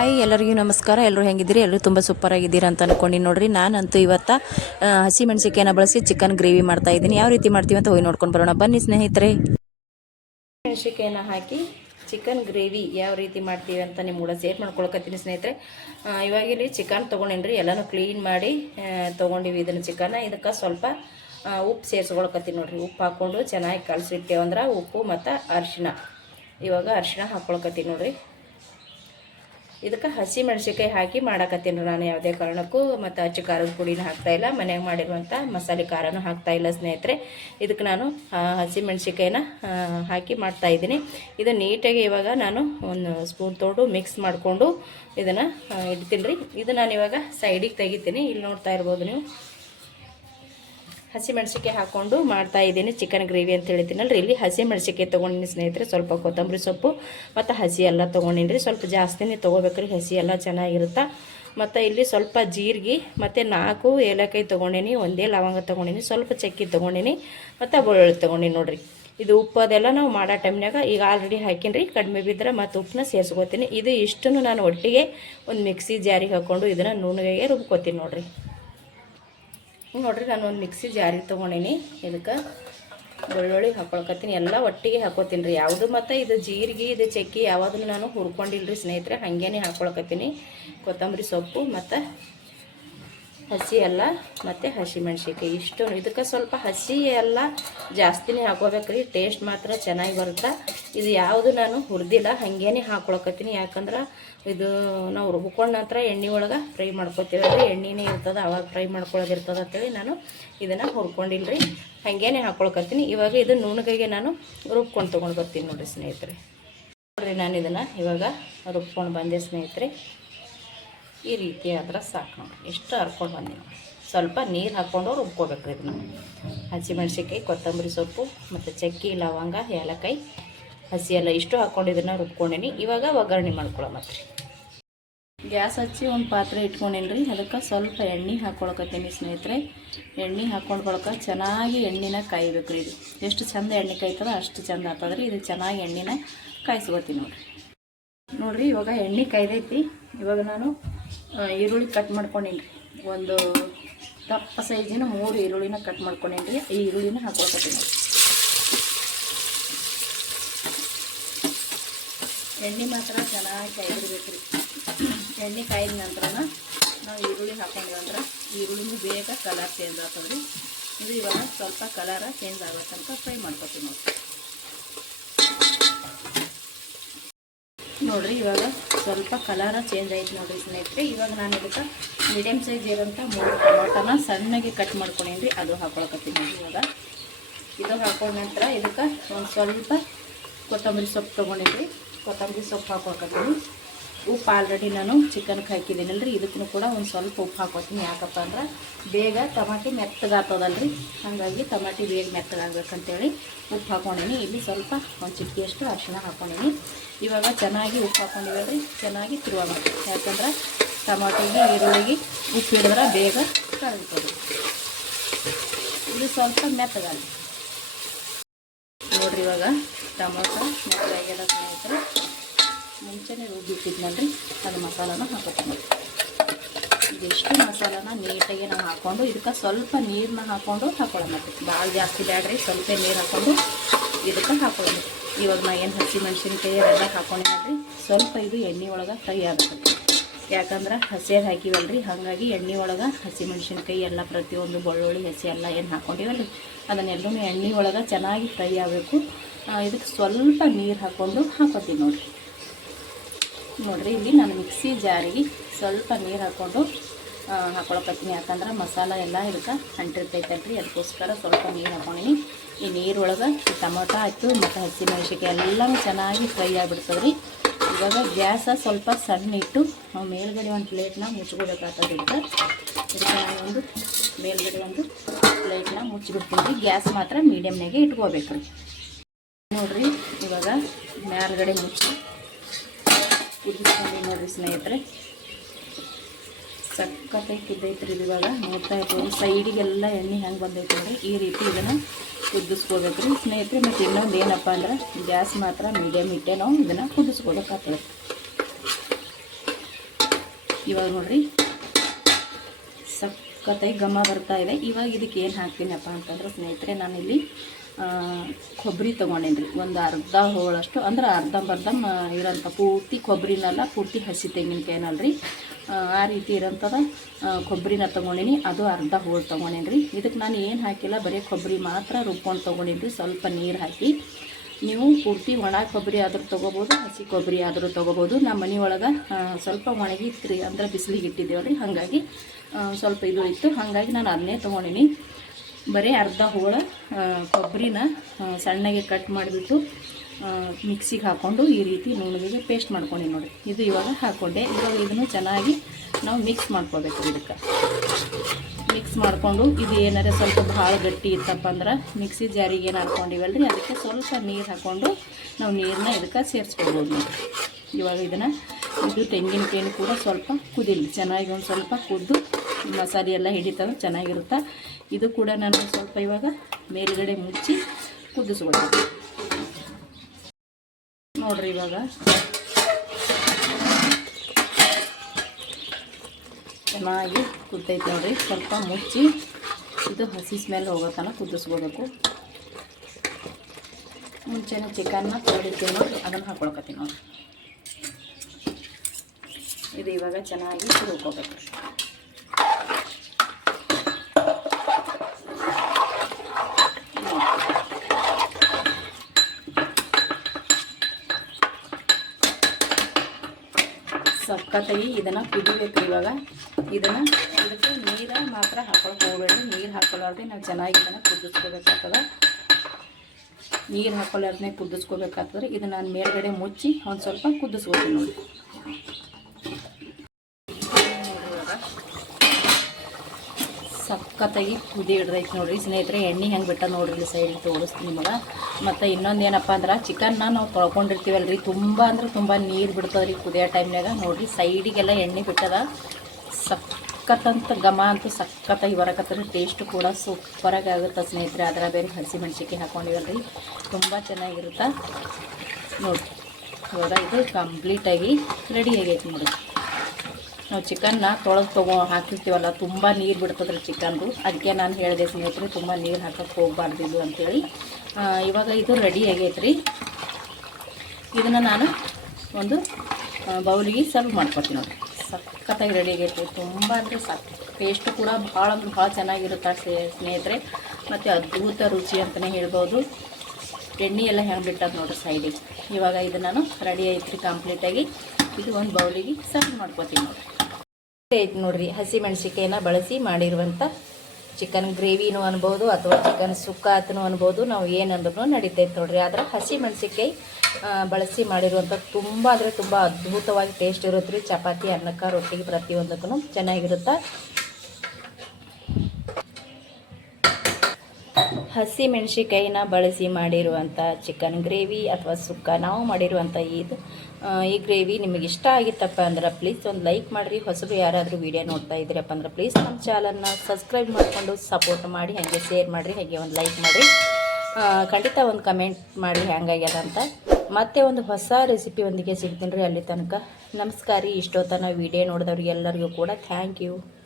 Hi ಎಲ್ಲರಿಗೂ ನಮಸ್ಕಾರ. ಎಲ್ಲರೂ ಹೆಂಗಿದ್ದೀರಿ? ಎಲ್ಲರೂ ತುಂಬ ಸೂಪರ್ ಆಗಿದ್ದೀರಾ ಅಂತ ಅನ್ಕೊಂಡು ನೋಡ್ರಿ. ನಾನಂತೂ ಇವತ್ತು ಹಸಿ ಮೆಣಸಿಕಾಯಿನ ಬಳಸಿ ಚಿಕನ್ ಗ್ರೇವಿ ಮಾಡ್ತಾ ಇದ್ದೀನಿ. ಯಾವ ರೀತಿ ಮಾಡ್ತೀವಿ ಅಂತ ಹೋಗಿ ನೋಡ್ಕೊಂಡು ಬರೋಣ ಬನ್ನಿ ಸ್ನೇಹಿತರೆ. ಮೆಣಸಿಕಾಯಿನ ಹಾಕಿ ಚಿಕನ್ ಗ್ರೇವಿ ಯಾವ ರೀತಿ ಮಾಡ್ತೀವಿ ಅಂತ ನಿಮ್ಮ ಕೂಡ ಶೇರ್ ಮಾಡ್ಕೊಳಕತ್ತೀನಿ ಸ್ನೇಹಿತರೆ. ಇವಾಗ ಇಲ್ಲಿ ಚಿಕನ್ ತೊಗೊಂಡೇನ್ರಿ, ಎಲ್ಲನೂ ಕ್ಲೀನ್ ಮಾಡಿ ತೊಗೊಂಡಿವಿ ಇದನ್ನು ಚಿಕನ್ನ. ಇದಕ್ಕೆ ಸ್ವಲ್ಪ ಉಪ್ಪು ಸೇರಿಸ್ಕೊಳಕತ್ತೀನಿ ನೋಡ್ರಿ. ಉಪ್ಪು ಹಾಕ್ಕೊಂಡು ಚೆನ್ನಾಗಿ ಕಲಸಿಟ್ಟೇವಂದ್ರೆ ಉಪ್ಪು ಮತ್ತು ಅರಿಶಿಣ. ಇವಾಗ ಅರಿಶಿಣ ಹಾಕ್ಕೊಳಕತ್ತೀನಿ ನೋಡ್ರಿ. ಇದಕ್ಕೆ ಹಸಿ ಮೆಣಸಿಕಾಯಿ ಹಾಕಿ ಮಾಡಕತ್ತೀನಿ ನಾನು ಯಾವುದೇ ಕಾರಣಕ್ಕೂ. ಮತ್ತು ಅಚ್ಚ ಖಾರದ ಪುಡಿನ ಹಾಕ್ತಾಯಿಲ್ಲ, ಮನೆಯಾಗ ಮಾಡಿರುವಂಥ ಮಸಾಲೆ ಖಾರನೂ ಹಾಕ್ತಾಯಿಲ್ಲ ಸ್ನೇಹಿತರೆ. ಇದಕ್ಕೆ ನಾನು ಹಸಿ ಮೆಣಸಿಕಾಯಿನ ಹಾಕಿ ಮಾಡ್ತಾಯಿದ್ದೀನಿ. ಇದು ನೀಟಾಗಿ ಇವಾಗ ನಾನು ಒಂದು ಸ್ಪೂನ್ ತೊಗೊಂಡು ಮಿಕ್ಸ್ ಮಾಡಿಕೊಂಡು ಇದನ್ನು ಇಡ್ತೀನಿ ರೀ. ಇದು ನಾನು ಇವಾಗ ಸೈಡಿಗೆ ತೆಗಿತೀನಿ. ಇಲ್ಲಿ ನೋಡ್ತಾ ಇರ್ಬೋದು ನೀವು, ಹಸಿ ಮೆಣಸಿಕಾಯಿ ಹಾಕ್ಕೊಂಡು ಮಾಡ್ತಾಯಿದ್ದೀನಿ ಚಿಕನ್ ಗ್ರೇವಿ ಅಂತ ಹೇಳ್ತೀನಲ್ರಿ. ಇಲ್ಲಿ ಹಸಿ ಮೆಣಸಿಕಾಯಿ ತೊಗೊಂಡಿನಿ ಸ್ನೇಹಿತರೆ, ಸ್ವಲ್ಪ ಕೊತ್ತಂಬರಿ ಸೊಪ್ಪು ಮತ್ತು ಹಸಿ ಎಲ್ಲ ತೊಗೊಂಡಿನಿ ರೀ. ಸ್ವಲ್ಪ ಜಾಸ್ತಿನೇ ತೊಗೋಬೇಕ್ರಿ, ಹಸಿ ಎಲ್ಲ ಚೆನ್ನಾಗಿರುತ್ತೆ. ಮತ್ತು ಇಲ್ಲಿ ಸ್ವಲ್ಪ ಜೀರಿಗೆ ಮತ್ತು 4 ಏಲಕ್ಕಾಯಿ ತೊಗೊಂಡಿನಿ, 1 ಲವಂಗ ತೊಗೊಂಡಿನಿ, ಸ್ವಲ್ಪ ಚಕ್ಕಿ ತೊಗೊಂಡಿನಿ ಮತ್ತು ಬೆಳ್ಳುಳ್ಳಿ ತೊಗೊಂಡಿನಿ ನೋಡಿರಿ. ಇದು ಉಪ್ಪು ಅದೆಲ್ಲ ನಾವು ಮಾಡೋ ಟೈಮ್ನಾಗ ಈಗ ಆಲ್ರೆಡಿ ಹಾಕಿನ್ರಿ. ಕಡಿಮೆ ಬಿದ್ದರೆ ಮತ್ತು ಉಪ್ಪನ್ನ ಸೇರಿಸ್ಕೋತೀನಿ. ಇದು ಇಷ್ಟನ್ನು ನಾನು ಒಟ್ಟಿಗೆ ಒಂದು ಮಿಕ್ಸಿ ಜಾರಿಗೆ ಹಾಕ್ಕೊಂಡು ಇದನ್ನು ನುಣ್ಣಗೆ ರುಬ್ಕೋತೀನಿ ನೋಡಿರಿ. ನೋಡಿರಿ, ನಾನು ಒಂದು ಮಿಕ್ಸಿ ಜಾರಿಗೆ ತೊಗೊಂಡೀನಿ. ಇದಕ್ಕೆ ಬೆಳ್ಳುಳ್ಳಿ ಹಾಕ್ಕೊಳಕತ್ತೀನಿ, ಎಲ್ಲ ಒಟ್ಟಿಗೆ ಹಾಕೋತೀನಿ ರೀ. ಯಾವುದು ಮತ್ತು ಇದು ಜೀರಿಗೆ ಇದು ಚಕ್ಕಿ ಯಾವುದನ್ನು ನಾನು ಹುರ್ಕೊಂಡಿಲ್ಲ ರೀ ಸ್ನೇಹಿತರೆ, ಹಾಗೇನೆ ಹಾಕ್ಕೊಳಕತ್ತೀನಿ. ಕೊತ್ತಂಬರಿ ಸೊಪ್ಪು ಮತ್ತು ಹಸಿ ಎಲ್ಲ ಮತ್ತು ಹಸಿ ಮೆಣಸಿಕಾಯಿ ಇಷ್ಟು. ಇದಕ್ಕೆ ಸ್ವಲ್ಪ ಹಸಿ ಎಲ್ಲ ಜಾಸ್ತಿನೇ ಹಾಕೋಬೇಕ್ರಿ, ಟೇಸ್ಟ್ ಮಾತ್ರ ಚೆನ್ನಾಗಿ ಬರುತ್ತೆ. ಇದು ಯಾವುದು ನಾನು ಹುರಿದಿಲ್ಲ, ಹಾಗೇನೆ ಹಾಕ್ಕೊಳಕತ್ತೀನಿ. ಯಾಕಂದ್ರೆ ಇದು ನಾವು ರುಬ್ಕೊಂಡ ನಂತರ ಎಣ್ಣೆ ಒಳಗೆ ಫ್ರೈ ಮಾಡ್ಕೊತೀವಲ್ರಿ, ಎಣ್ಣೆನೇ ಇರ್ತದೆ ಅವಾಗ ಫ್ರೈ ಮಾಡ್ಕೊಳ್ಳೋದಿರ್ತದೆ ಅಂತೇಳಿ ನಾನು ಇದನ್ನು ಹುರ್ಕೊಂಡಿಲ್ಲ ರೀ, ಹಾಗೇನೆ ಹಾಕ್ಕೊಳಕತ್ತೀನಿ. ಇವಾಗ ಇದು ನುಣ್ಣಗೆ ನಾನು ರುಬ್ಕೊಂಡು ತೊಗೊಂಡು ಬರ್ತೀನಿ ನೋಡಿರಿ ಸ್ನೇಹಿತರೆ. ನೋಡಿರಿ, ನಾನು ಇದನ್ನು ಇವಾಗ ರುಬ್ಕೊಂಡು ಬಂದೆ ಸ್ನೇಹಿತರೆ. ಈ ರೀತಿ ಆದ್ರೆ ಸಾಕು ನೋಡಿರಿ, ಇಷ್ಟು ಹರ್ಕೊಂಡು ಬಂದೆ. ಸ್ವಲ್ಪ ನೀರು ಹಾಕ್ಕೊಂಡು ರುಬ್ಕೋಬೇಕ್ರಿ ಇದನ್ನು. ಹಸಿ ಮೆಣಸಿಕಾಯಿ, ಕೊತ್ತಂಬರಿ ಸೊಪ್ಪು ಮತ್ತು ಚಕ್ಕಿ, ಲವಂಗ, ಏಲಕ್ಕಾಯಿ, ಹಸಿ ಎಲ್ಲ ಇಷ್ಟು ಹಾಕ್ಕೊಂಡು ಇದನ್ನು ರುಬ್ಕೊಂಡೀನಿ. ಇವಾಗ ಒಗ್ಗರಣೆ ಮಾಡ್ಕೊಳ್ಳೋ ಮತ್ತು ಗ್ಯಾಸ್ ಹಚ್ಚಿ ಒಂದು ಪಾತ್ರೆ ಇಟ್ಕೊಂಡೇನಿ ರೀ. ಅದಕ್ಕೆ ಸ್ವಲ್ಪ ಎಣ್ಣೆ ಹಾಕ್ಕೊಳಕತ್ತೀನಿ ಸ್ನೇಹಿತರೆ. ಎಣ್ಣೆ ಹಾಕ್ಕೊಂಡು ಬಳಕ ಚೆನ್ನಾಗಿ ಎಣ್ಣೆನ ಕಾಯ್ಬೇಕು ರೀ. ಇದು ಎಷ್ಟು ಚಂದ ಎಣ್ಣೆ ಕಾಯ್ತದ ಅಷ್ಟು ಚಂದ ಆಗ್ತದ್ರಿ. ಇದು ಚೆನ್ನಾಗಿ ಎಣ್ಣೆನ ಕಾಯಿಸ್ಕೊತೀನಿ ನೋಡಿರಿ. ಇವಾಗ ಎಣ್ಣೆ ಕಾಯ್ದೈತಿ. ಇವಾಗ ನಾನು ಈರುಳ್ಳಿ ಕಟ್ ಮಾಡ್ಕೊಂಡೇನಿ ರೀ. ಒಂದು ದಪ್ಪ ಸೈಜಿನ 3 ಈರುಳ್ಳಿನ ಕಟ್ ಮಾಡ್ಕೊಂಡೇನಿ ರೀ. ಈ ಈರುಳ್ಳಿನ ಹಾಕ್ಕೊಳಕತ್ತೀನಿ. ಎಣ್ಣೆ ಮಾತ್ರ ಚೆನ್ನಾಗಿ ಕಾಯ್ದಿರ್ಬೇಕು ರೀ. ಎಣ್ಣೆ ಕಾಯ್ದ ನಂತರ ನಾವು ಈರುಳ್ಳಿ ಹಾಕೊಂಡ್ರೆ ಈರುಳ್ಳಿನೂ ಬೇಗ ಕಲರ್ ಚೇಂಜ್ ಆಗ್ತದೆ ರೀ. ಇದು ಇವಾಗ ಸ್ವಲ್ಪ ಕಲರ ಚೇಂಜ್ ಆಗೋ ತನಕ ಫ್ರೈ ಮಾಡ್ಕೊತೀವಿ ನೋಡಿರಿ. ಇವಾಗ ಸ್ವಲ್ಪ ಕಲರ ಚೇಂಜ್ ಆಯ್ತು ನೋಡಿರಿ ಸ್ನೇಹಿತರೆ. ಇವಾಗ ನಾನು ಇದಕ್ಕೆ ಮೀಡಿಯಮ್ ಸೈಜ್ ಇರೋಂಥ 3 ಟೊಮಾಟೋನ ಸಣ್ಣಗೆ ಕಟ್ ಮಾಡ್ಕೊಂಡೇನಿ ರೀ, ಅದು ಹಾಕ್ಕೊಳಕತ್ತೀನಿ ನೋಡಿ. ಇವಾಗ ಇದು ಹಾಕೊಂಡ ನಂತರ ಇದಕ್ಕೆ ಒಂದು ಸ್ವಲ್ಪ ಕೊತ್ತಂಬರಿ ಸೊಪ್ಪು ತೊಗೊಂಡಿನಿ ರೀ. ಕೊತ್ತಂಬರಿ ಸೊಪ್ಪು ಹಾಕ್ಕೊಳಕತ್ತೀನಿ. ಉಪ್ಪು ಆಲ್ರೆಡಿ ನಾನು ಚಿಕನ್ಗೆ ಹಾಕಿದ್ದೀನಲ್ರಿ, ಇದಕ್ಕೂ ಕೂಡ ಒಂದು ಸ್ವಲ್ಪ ಉಪ್ಪು ಹಾಕೋತೀನಿ. ಯಾಕಪ್ಪ ಅಂದ್ರೆ ಬೇಗ ಟಮಾಟಿ ಮೆತ್ತಗಾಗ್ತದಲ್ರಿ, ಹಾಗಾಗಿ ಟಮಾಟಿ ಬೇಗ ಮೆತ್ತಗಾಗಬೇಕಂತೇಳಿ ಉಪ್ಪು ಹಾಕ್ಕೊಂಡೀನಿ. ಇಲ್ಲಿ ಸ್ವಲ್ಪ ಒಂದು ಚಿಟಿಕೆಯಷ್ಟು ಅರಿಶಿಣ ಹಾಕ್ಕೊಂಡೀನಿ. ಇವಾಗ ಚೆನ್ನಾಗಿ ಉಪ್ಪು ಹಾಕ್ಕೊಂಡಿವಲ್ರಿ, ಚೆನ್ನಾಗಿ ತಿರುವ ಮಾಡಿ. ಯಾಕಂದ್ರೆ ಟಮಾಟಿಗೆ ಈರುಳ್ಳಿಗೆ ಉಪ್ಪು ಹಿಡಿದ್ರೆ ಬೇಗ ಕರಗ್ತದೆ. ಇದು ಸ್ವಲ್ಪ ಮೆತ್ತಗಾಗಿ ನೋಡಿರಿ. ಇವಾಗ ಟೊಮೊಟೊ ಮೆತ್ತಗಾಗ್ಯದ ಸ್ನೇಹಿತರೆ. ಮುಂಚೆನೇ ರುಬ್ಬಿಟ್ಟಿದ್ನಲ್ರಿ, ಅದು ಮಸಾಲಾನ ಹಾಕೋತೀನಿ. ಇದೆಷ್ಟು ಮಸಾಲಾನ ನೀಟಾಗಿ ನಾವು ಹಾಕ್ಕೊಂಡು ಇದಕ್ಕೆ ಸ್ವಲ್ಪ ನೀರನ್ನ ಹಾಕ್ಕೊಂಡು ಹಾಕೊಳ್ಳೋಣ. ಭಾಳ ಜಾಸ್ತಿ ಬೇಡ್ರಿ, ಸ್ವಲ್ಪ ನೀರು ಹಾಕ್ಕೊಂಡು ಇದಕ್ಕೆ ಹಾಕೊಳ್ಳೋಣ. ಇವಾಗ ನಾ ಏನು ಹಸಿ ಮೆಣಸಿನ್ಕಾಯಿ ಎಲ್ಲ ಹಾಕೊಂಡಿದ್ರಿ, ಸ್ವಲ್ಪ ಇದು ಎಣ್ಣೆ ಒಳಗೆ ಫ್ರೈ ಆಗುತ್ತೆ. ಯಾಕಂದ್ರೆ ಹಸಿಯಾಗಿ ಹಾಕಿವಲ್ರಿ, ಹಾಗಾಗಿ ಎಣ್ಣೆ ಒಳಗೆ ಹಸಿ ಮೆಣಸಿನ್ಕಾಯಿ ಎಲ್ಲ ಪ್ರತಿಯೊಂದು ಬೆಳ್ಳುಳ್ಳಿ ಹಸಿ ಎಲ್ಲ ಏನು ಹಾಕ್ಕೊಂಡಿವಲ್ರಿ ಅದನ್ನೆಲ್ಲೂ ಎಣ್ಣೆ ಒಳಗೆ ಚೆನ್ನಾಗಿ ಫ್ರೈ ಆಗಬೇಕು. ಇದಕ್ಕೆ ಸ್ವಲ್ಪ ನೀರು ಹಾಕ್ಕೊಂಡು ಹಾಕೋತೀನಿ ನೋಡಿರಿ. ಇಲ್ಲಿ ನಾನು ಮಿಕ್ಸಿ ಜಾರಿಗೆ ಸ್ವಲ್ಪ ನೀರು ಹಾಕ್ಕೊಂಡು ಹಾಕ್ಕೊಳಕತ್ತೀನಿ. ಯಾಕಂದ್ರೆ ಮಸಾಲ ಎಲ್ಲ ಇದಕ್ಕೆ ಅಂಟಿರ್ತೈತಲ್ರಿ, ಅದಕ್ಕೋಸ್ಕರ ಸ್ವಲ್ಪ ನೀರು ಹಾಕ್ಕೊಂಡಿನಿ. ಈ ನೀರೊಳಗೆ ಟೊಮೊಟೊ ಆಯಿತು ಮತ್ತು ಹಸಿ ಮೆಣಸಿನ್ಕಾಯಿ ಎಲ್ಲನೂ ಚೆನ್ನಾಗಿ ಫ್ರೈ ಆಗಿಬಿಡ್ತದೆ ರೀ. ಇವಾಗ ಗ್ಯಾಸ ಸ್ವಲ್ಪ ಸಣ್ಣ ಇಟ್ಟು ನಾವು ಮೇಲ್ಗಡೆ ಒಂದು ಪ್ಲೇಟ್ನ ಮುಚ್ಕೋಬೇಕಾಗ್ತದೆ. ಇದಕ್ಕೆ ನಾನು ಒಂದು ಮೇಲ್ಗಡೆ ಒಂದು ಪ್ಲೇಟ್ನ ಮುಚ್ಚಿಬಿಡ್ತೀನಿ ರೀ. ಗ್ಯಾಸ್ ಮಾತ್ರ ಮೀಡಿಯಮ್ನಾಗೆ ಇಟ್ಕೋಬೇಕು ರೀ ನೋಡಿರಿ. ಇವಾಗ ಮೇಲ್ಗಡೆ ಮುಚ್ಚಿ ಕುದಿಸ್ಕೊಂಡು ನೋಡಿರಿ ಸ್ನೇಹಿತರೆ, ಸಕ್ಕತ್ತಾಗಿ ಕುದ್ದೈತ್ರಿ. ಇವಾಗ ನೋಡ್ತಾ ಇರ್ಬೋದು ಸೈಡಿಗೆಲ್ಲ ಎಣ್ಣೆ ಹೆಂಗೆ ಬಂದೈತೆ ನೋಡಿರಿ. ಈ ರೀತಿ ಇದನ್ನು ಕುದಿಸ್ಕೋಬೇಕು ರೀ ಸ್ನೇಹಿತರೆ. ಮತ್ತು ಇನ್ನೊಂದು ಏನಪ್ಪ ಅಂದ್ರೆ ಗ್ಯಾಸ್ ಮಾತ್ರ ಮೀಡಿಯಮ್ ಇಟ್ಟೆ ನಾವು ಇದನ್ನು ಕುದಿಸ್ಕೋಬೇಕಾಗ್ತದೆ. ಇವಾಗ ನೋಡಿರಿ ಸಖತ್ತಾಗಿ ಘಮ ಬರ್ತಾ ಇದೆ. ಇವಾಗ ಇದಕ್ಕೆ ಏನು ಹಾಕ್ತೀನಪ್ಪ ಅಂತಂದ್ರೆ ಸ್ನೇಹಿತರೆ, ನಾನಿಲ್ಲಿ ಕೊಬ್ಬರಿ ತೊಗೊಂಡೇನಿ ರೀ, ಒಂದು ಅರ್ಧ ಹೋಳಷ್ಟು, ಅಂದ್ರೆ ಅರ್ಧಂಬರ್ಧ ಇರೋಂಥ ಪೂರ್ತಿ ಕೊಬ್ಬರಿನಲ್ಲ, ಪೂರ್ತಿ ಹಸಿ ತೆಂಗಿನಕಾಯಿನಲ್ರಿ, ಆ ರೀತಿ ಇರೋಂಥದ ಕೊಬ್ಬರಿನ ತೊಗೊಂಡೀನಿ. ಅದು ಅರ್ಧ ಹೋಳು ತೊಗೊಂಡೇನಿ ರೀ. ಇದಕ್ಕೆ ನಾನು ಏನು ಹಾಕಿಲ್ಲ, ಬರೀ ಕೊಬ್ಬರಿ ಮಾತ್ರ ರುಬ್ಕೊಂಡು ತೊಗೊಂಡೀನಿ ರೀ. ಸ್ವಲ್ಪ ನೀರು ಹಾಕಿ, ನೀವು ಪೂರ್ತಿ ಒಣ ಕೊಬ್ಬರಿ ಆದರೂ ತೊಗೋಬೋದು, ಹಸಿ ಕೊಬ್ಬರಿ ಆದರೂ ತೊಗೋಬೋದು. ನಮ್ಮ ಮನೆ ಒಳಗೆ ಸ್ವಲ್ಪ ಒಣಗಿತ್ತು ರೀ, ಅಂದ್ರೆ ಬಿಸಿಲಿಗೆ ಇಟ್ಟಿದ್ದೇವೆ ರೀ, ಹಾಗಾಗಿ ಸ್ವಲ್ಪ ಇದು ಇತ್ತು, ಹಾಗಾಗಿ ನಾನು ಅದನ್ನೇ ತೊಗೊಂಡಿನಿ. ಬರೀ ಅರ್ಧ ಹೋಳ ಕೊಬ್ಬರಿನ ಸಣ್ಣಗೆ ಕಟ್ ಮಾಡಿಬಿಟ್ಟು ಮಿಕ್ಸಿಗೆ ಹಾಕ್ಕೊಂಡು ಈ ರೀತಿ ನುಣ್ಣಗೆ ಪೇಸ್ಟ್ ಮಾಡ್ಕೊಂಡು ನೋಡಿ. ಇದು ಇವಾಗ ಹಾಕ್ಕೊಂಡೆ. ಇವಾಗ ಇದನ್ನು ಚೆನ್ನಾಗಿ ನಾವು ಮಿಕ್ಸ್ ಮಾಡ್ಕೋಬೇಕು. ಇದಕ್ಕೆ ಮಿಕ್ಸ್ ಮಾಡಿಕೊಂಡು, ಇದು ಏನಾರ ಸ್ವಲ್ಪ ಭಾಳ ಗಟ್ಟಿ ಇತ್ತಪ್ಪ ಅಂದ್ರೆ ಮಿಕ್ಸಿ ಜಾರಿಗೆ ಏನು ಹಾಕ್ಕೊಂಡಿವಲ್ರಿ, ಅದಕ್ಕೆ ಸ್ವಲ್ಪ ನೀರು ಹಾಕ್ಕೊಂಡು ನಾವು ನೀರನ್ನ ಇದಕ್ಕೆ ಸೇರಿಸ್ಕೊಬೋದು ನೋಡಿ. ಇವಾಗ ಇದನ್ನು ಇದು ತೆಂಗಿನಕಾಯಿ ಕೂಡ ಸ್ವಲ್ಪ ಕುದಿಲಿ, ಚೆನ್ನಾಗಿ ಒಂದು ಸ್ವಲ್ಪ ಕುದ್ದು ಮಸಾಲೆ ಎಲ್ಲ ಹಿಡಿತಂದ್ರೆ ಚೆನ್ನಾಗಿರುತ್ತೆ. ಇದು ಕೂಡ ನಾನು ಸ್ವಲ್ಪ ಇವಾಗ ಮೇಲ್ಗಡೆ ಮುಚ್ಚಿ ಕುದಿಸ್ಕೊಳ್ತೀನಿ ನೋಡ್ರಿ. ಇವಾಗ ಚೆನ್ನಾಗಿ ಕುದ್ದೈತೆ ನೋಡ್ರಿ. ಸ್ವಲ್ಪ ಮುಚ್ಚಿ ಇದು ಹಸಿ ಸ್ಮೆಲ್ ಹೋಗೋ ತನಕ ಕುದಿಸ್ಕೋಬೇಕು. ಮುಂಚೆನೇ ಚಿಕನ್ನ ತೊಳಿತೀವಿ ನೋಡಿ, ಅದನ್ನು ಹಾಕ್ಕೊಳಕತ್ತೀನಿ ನೋಡಿ. ಇದು ಇವಾಗ ಚೆನ್ನಾಗಿ ಹುರ್ಕೋಬೇಕು. ಸಖತ್ತಾಗಿ ಇದನ್ನು ಕುದಿಬೇಕು. ಇವಾಗ ಇದಕ್ಕೆ ನೀರು ಮಾತ್ರ ಹಾಕೊಳಕ್ಕೆ ಹೋಗಬೇಡ್ರಿ. ನೀರು ಹಾಕೊಳ್ಳಾರ್ದೆ ನಾವು ಚೆನ್ನಾಗಿ ಇದನ್ನು ಕುದಿಸ್ಕೋಬೇಕಾಗ್ತದೆ. ನೀರು ಹಾಕೊಳ್ಳಾರ್ದೇ ಕುದಿಸ್ಕೋಬೇಕಾಗ್ತದೆ. ಇದನ್ನು ನಾನು ಮೇಲ್ಗಡೆ ಮುಚ್ಚಿ ಒಂದು ಸ್ವಲ್ಪ ಕುದಿಸ್ಕೋತೀನಿ ನೋಡಿ. ಸಖತ್ತಾಗಿ ಕುದಿ ಹಿಡ್ದೈತೆ ನೋಡಿರಿ ಸ್ನೇಹಿತರೆ. ಎಣ್ಣೆ ಹೆಂಗೆ ಬಿಟ್ಟ ನೋಡ್ರಿ, ಸೈಡಿಗೆ ತೋರಿಸ್ತೀನಿ ನಿಮಗೆ. ಮತ್ತು ಇನ್ನೊಂದು ಏನಪ್ಪ ಅಂದ್ರೆ, ಚಿಕನ್ನ ನಾವು ತೊಳ್ಕೊಂಡಿರ್ತೀವಲ್ರಿ, ತುಂಬ ಅಂದ್ರೆ ತುಂಬ ನೀರು ಬಿಡ್ತದೆ ರೀ ಕುದಿಯೋ ಟೈಮ್ನಾಗ. ನೋಡಿರಿ ಸೈಡಿಗೆಲ್ಲ ಎಣ್ಣೆ ಬಿಟ್ಟದ. ಸಖತ್ತಂತ ಘಮ ಅಂತೂ ಸಖತ್ತಾಗಿ ಬರಕತ್ತರಿ. ಟೇಸ್ಟ್ ಕೂಡ ಸೂಪರಾಗಿ ಆಗುತ್ತೆ ಸ್ನೇಹಿತರೆ. ಅದರ ಬೇರೆ ಹಸಿಮೆಣ್ಸಿಕಾಯಿ ಹಾಕ್ಕೊಂಡಿವಲ್ರಿ, ತುಂಬ ಚೆನ್ನಾಗಿರುತ್ತೆ ನೋಡಿ. ಇವಾಗ ಇದು ಕಂಪ್ಲೀಟಾಗಿ ರೆಡಿ ಆಗೈತೆ ನೋಡಿ. ನಾವು ಚಿಕನ್ನ ತೊಳೆದು ಹಾಕಿರ್ತೀವಲ್ಲ, ತುಂಬ ನೀರು ಬಿಡ್ತದ್ರಿ ಚಿಕನ್ದು. ಅದಕ್ಕೆ ನಾನು ಹೇಳಿದೆ ಸ್ನೇಹಿತರೆ, ತುಂಬ ನೀರು ಹಾಕೋಕ್ಕೆ ಹೋಗಬಾರ್ದಿದ್ದು ಅಂಥೇಳಿ. ಇವಾಗ ಇದು ರೆಡಿ ಆಗೈತೆ ರೀ. ಇದನ್ನು ನಾನು ಒಂದು ಬೌಲಿಗೆ ಸರ್ವ್ ಮಾಡ್ಕೊತೀನಿ ನೋಡಿ. ಸಖತ್ತಾಗಿ ರೆಡಿ ಆಗೈತೆ. ತುಂಬ ಅಂದರೆ ಟೇಸ್ಟು ಕೂಡ ಭಾಳ ಅಂದ್ರೆ ಭಾಳ ಚೆನ್ನಾಗಿರುತ್ತೆ ಸ್ನೇಹಿತರೆ. ಮತ್ತು ಅದ್ಭುತ ರುಚಿ ಅಂತಲೇ ಹೇಳ್ಬೋದು. ಎಣ್ಣೆ ಎಲ್ಲ ಹೆಂಗೆ ಬಿಟ್ಟದ ನೋಡಿರಿ ಸೈಡಿಗೆ. ಇವಾಗ ಇದು ನಾನು ರೆಡಿ ಐತ್ರಿ ಕಂಪ್ಲೀಟಾಗಿ. ಇದು ಒಂದು ಬೌಲಿಗೆ ಸರ್ವ್ ಮಾಡ್ಕೊತೀನಿ ನೋಡಿ. ಐತೆ ನೋಡ್ರಿ, ಹಸಿಮೆಣ್ಸಿಕಾಯಿನ ಬಳಸಿ ಮಾಡಿರುವಂಥ ಚಿಕನ್ ಗ್ರೇವಿನೂ ಅನ್ಬೋದು ಅಥವಾ ಚಿಕನ್ ಸುಕ್ಕ ಆತನೂ ಅನ್ಬೋದು. ನಾವು ಏನಂದ್ರೂ ನಡೀತೈತೆ ನೋಡ್ರಿ. ಆದ್ರೆ ಹಸಿಮೆಣ್ಸಿಕಾಯಿ ಬಳಸಿ ಮಾಡಿರುವಂಥ ತುಂಬ ಅಂದರೆ ತುಂಬ ಅದ್ಭುತವಾಗಿ ಟೇಸ್ಟ್ ಇರುತ್ತೆ ರೀ. ಚಪಾತಿ, ಅನ್ನಕ್ಕೆ, ರೊಟ್ಟಿಗೆ ಪ್ರತಿಯೊಂದಕ್ಕೂ ಚೆನ್ನಾಗಿರುತ್ತೆ. ಹಸಿ ಮೆಣಸಿಕಾಯಿನ ಬಳಸಿ ಮಾಡಿರುವಂಥ ಚಿಕನ್ ಗ್ರೇವಿ ಅಥವಾ ಸುಕ್ಕ, ನಾವು ಮಾಡಿರುವಂಥ ಈ ಗ್ರೇವಿ ನಿಮಗೆ ಇಷ್ಟ ಆಗಿತ್ತಪ್ಪ ಅಂದ್ರೆ ಪ್ಲೀಸ್ ಒಂದು ಲೈಕ್ ಮಾಡಿರಿ. ಹೊಸಬರು ಯಾರಾದರೂ ವಿಡಿಯೋ ನೋಡ್ತಾ ಇದ್ದೀರಪ್ಪ ಅಂದ್ರೆ ಪ್ಲೀಸ್ ನಮ್ಮ ಚಾನಲ್ನ ಸಬ್ಸ್ಕ್ರೈಬ್ ಮಾಡಿಕೊಂಡು ಸಪೋರ್ಟ್ ಮಾಡಿ, ಹಾಗೆ ಶೇರ್ ಮಾಡಿರಿ, ಹಾಗೆ ಒಂದು ಲೈಕ್ ಮಾಡಿ, ಖಂಡಿತ ಒಂದು ಕಮೆಂಟ್ ಮಾಡಿ ಹೆಂಗಾಗ್ಯದ ಅಂತ. ಮತ್ತೆ ಒಂದು ಹೊಸ ರೆಸಿಪಿ ಒಂದಿಗೆ ಸಿಗ್ತೀನಿ ರೀ. ಅಲ್ಲಿ ತನಕ ನಮಸ್ಕಾರ ರೀ. ಇಷ್ಟೊತ್ತನ ವಿಡಿಯೋ ನೋಡಿದವ್ರಿಗೆ ಎಲ್ಲರಿಗೂ ಕೂಡ ಥ್ಯಾಂಕ್ ಯು.